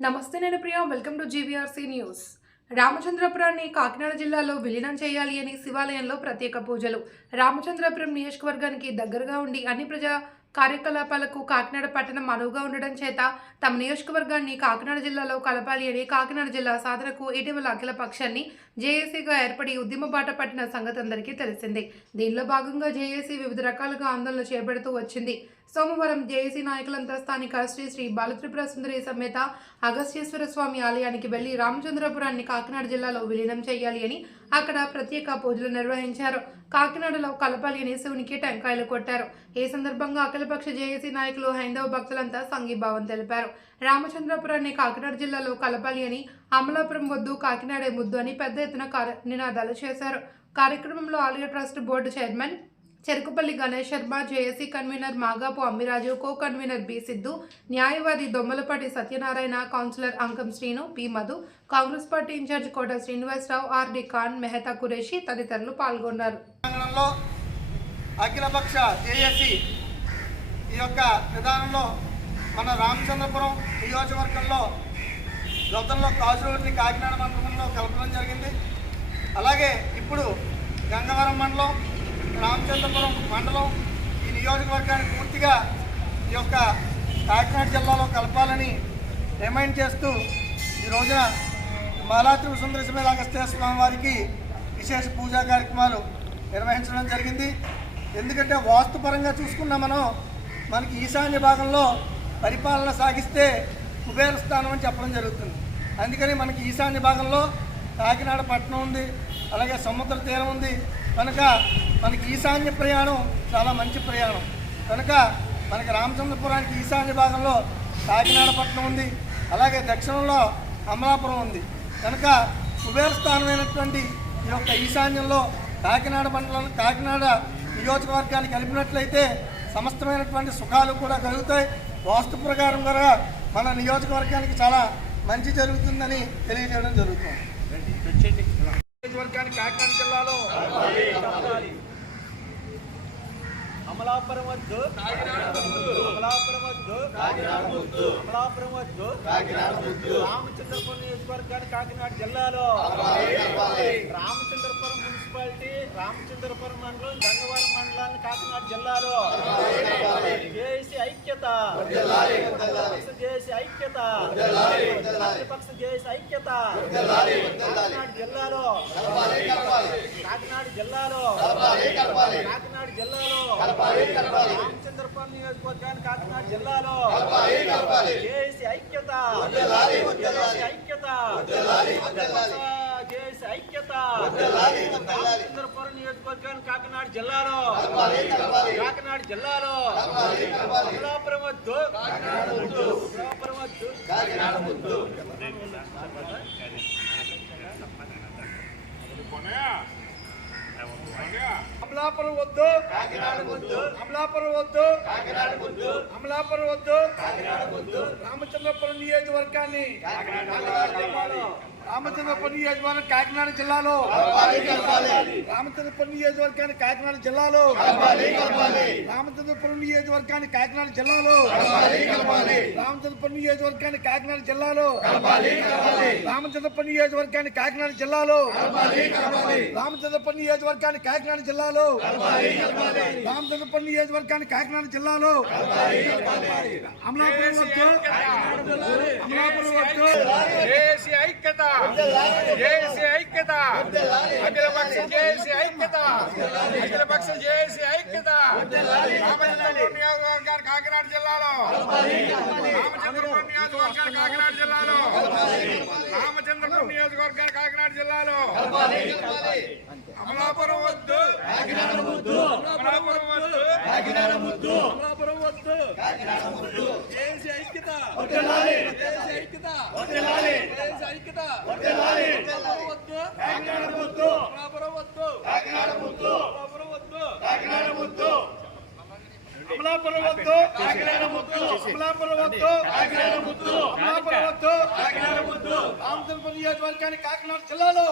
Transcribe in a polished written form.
నమస్తే, నేను Priya. Welcome to GVRC news. రామచంద్రపురాన్ని కాకినాడ జిల్లాలో విలీనం చేయాలి అని శివాలయంలో ప్రత్యేక పూజలు. రామచంద్రపురం నియోజకవర్గానికి దగ్గరగా ఉండి అన్ని ప్రజా కార్యకలాపాలకు కాకినాడ పట్టణం అనువుగా ఉండడం చేత తమ నియోజకవర్గాన్ని కాకినాడ జిల్లాలో కలపాలి అని కాకినాడ జిల్లా సాధనకు ఇటీవల అఖిల పక్షాన్ని జేఏసీగా ఏర్పడి ఉద్యమ బాట పట్టిన సంగతి అందరికీ తెలిసిందే. దీనిలో భాగంగా జేఏసీ వివిధ రకాలుగా ఆందోళన చేపడుతూ వచ్చింది. సోమవారం జేఏసీ నాయకులంతా స్థానిక శ్రీ బాలత్రిపుర సుందరి సమేత అగస్త్యేశ్వర స్వామి ఆలయానికి వెళ్లి రామచంద్రపురాన్ని కాకినాడ జిల్లాలో విలీనం చేయాలి అని అక్కడ ప్రత్యేక పూజలు నిర్వహించారు. కాకినాడలో కలపాలి అని శివునికి టెంకాయలు కొట్టారు. ఈ సందర్భంగా అఖిలపక్ష జేఏసీ నాయకులు హైందవ భక్తులంతా సంఘీభావం తెలిపారు. రామచంద్రపురాన్ని కాకినాడ జిల్లాలో కలపాలి అని, అమలాపురం వద్దు కాకినాడే ముద్దు అని పెద్ద ఎత్తున నినాదాలు చేశారు. కార్యక్రమంలో ఆలయ trust board chairman Cherukupalli Ganesh Sharma, JAC convener Magapu Ammiraju, co convener B Siddhu, న్యాయవాది Dommalapati Satyanarayana, councillor Ankam Srinu, P Madhu, Congress party incharge Kota Srinivasarao, RD Khan, Mehta Qureshi తదితరులు పాల్గొన్నారు. అఖిలపక్ష జేఏసీ ఈ యొక్క విధానంలో మన రామచంద్రపురం నియోజకవర్గంలో గతంలో కాజులూరిని కాకినాడ మండలంలో కలపడం జరిగింది. అలాగే ఇప్పుడు గంగవరం మండలం, రామచంద్రపురం మండలం ఈ నియోజకవర్గాన్ని పూర్తిగా ఈ యొక్క కాకినాడ జిల్లాలో కలపాలని రిమైండ్ చేస్తూ ఈ రోజున బాలత్రిపుర సుందరి సమేత అగస్త్యేశ్వర స్వామి వారికి విశేష పూజా కార్యక్రమాలు నిర్వహించడం జరిగింది. ఎందుకంటే వాస్తుపరంగా చూసుకున్నా మనకి ఈశాన్య భాగంలో పరిపాలన సాగిస్తే కుబేర స్థానం అని చెప్పడం జరుగుతుంది. అందుకని మనకి ఈశాన్య భాగంలో కాకినాడ పట్టణం ఉంది, అలాగే సముద్ర తీరం ఉంది. కనుక మనకి ఈశాన్య ప్రయాణం చాలా మంచి ప్రయాణం. కనుక మనకి రామచంద్రపురానికి ఈశాన్య భాగంలో కాకినాడ పట్టణం ఉంది, అలాగే దక్షిణంలో అమలాపురం ఉంది. కనుక కుబేర స్థానమైనటువంటి ఈ యొక్క ఈశాన్యంలో కాకినాడ మండలం, కాకినాడ నియోజకవర్గాన్ని కలిపినట్లయితే సమస్తమైనటువంటి సుఖాలు కూడా కలుగుతాయి. వాస్తు ప్రకారం కూడా మన నియోజకవర్గానికి చాలా మంచి జరుగుతుందని తెలియజేయడం జరుగుతుంది. నియోజకవర్గానికి కాకినాడ జిల్లాలో అమలాపురం వద్దు, అమలాపురం వద్దు, అమలాపురం వద్దు, రామచంద్రపురం నియోజకవర్గానికి కాకినాడ జిల్లాలో రామచంద్రపురం మున్సిపాలిటీ, రామచంద్రపురం మండలం, గంగవరం మండలాన్ని కాకినాడ జిల్లాలో జేఏసీ ఐక్యత, జేఏసీ ఐక్యత, ప్రతిపక్ష జేఏసీ ఐక్యత కాకినాడ జిల్లాలో, కాకినాడ జిల్లాలో, కాకినాడ జిల్లాలో రామచంద్రపురం నియోజకవర్గానికి కాకినాడ జిల్లాలో జేఏసీ ఐక్యత, జేఏసీ ఐక్యత, జేఏసీ ఐక్యత రామచంద్రపురం నియోజకవర్గానికి కాకినాడ జిల్లాలో, కాకినాడ జిల్లాలో అమలాపురం వద్దు, అమలాపురం వద్దు, అమలాపురం వద్దు, అమలాపురం వద్దు, అమలాపురం వద్దు, రామచంద్రపురం నియోజకవర్గాన్ని, రామచంద్రపురం నియోజకవర్గం కాకినాడ జిల్లాలో, రామచంద్రపురం నియోజకవర్గాన్ని కాకినాడ జిల్లాలో, రామచంద్రపురం నియోజకవర్గాన్ని కాకినాడ జిల్లాలో, రామచంద్రపురం నియోజకవర్గాన్ని కాకినాడ జిల్లాలో, రామచంద్రపురం నియోజకవర్గాన్ని కాకినాడ జిల్లాలో, రామచంద్రపురం నియోజకవర్గాన్ని కాకినాడ జిల్లాలో, రామచంద్రపురం నియోజకవర్గాన్ని కాకినాడ జిల్లాలో అమలాపురం వద్దు, అమలాపురం వద్దు, జేఏసీ ఐక్యత, జేఏసీ ఐక్యత, అఖిలపక్ష జేఏసీ ఐక్యత, అఖిలపక్ష జేఏసీ ఐక్యత రామచంద్రపురం నియోజకవర్గానికి కాకినాడ జిల్లాలో, రామచంద్రపురం నియోజకవర్గానికి కాకినాడ జిల్లాలో, రామచంద్రపురం నియోజకవర్గానికి కాకినాడ జిల్లాలో అమలాపురం వద్దు, అమలాపురం వద్దు, అమలాపురం వద్దు, జేఏసీ ఐక్యత, జేఏసీ ఐక్యత, జేఏసీ ఐక్యత, అమలాపురం వద్దు, అమలాపురం వద్దు, అమలాపురం వద్దు, అమలాపురం వద్దు, అమలాపురం వద్దు, అమలాపురం వద్దు, రామచంద్రపురం నియోజకవర్గానికి కాకినాడ జిల్లాలో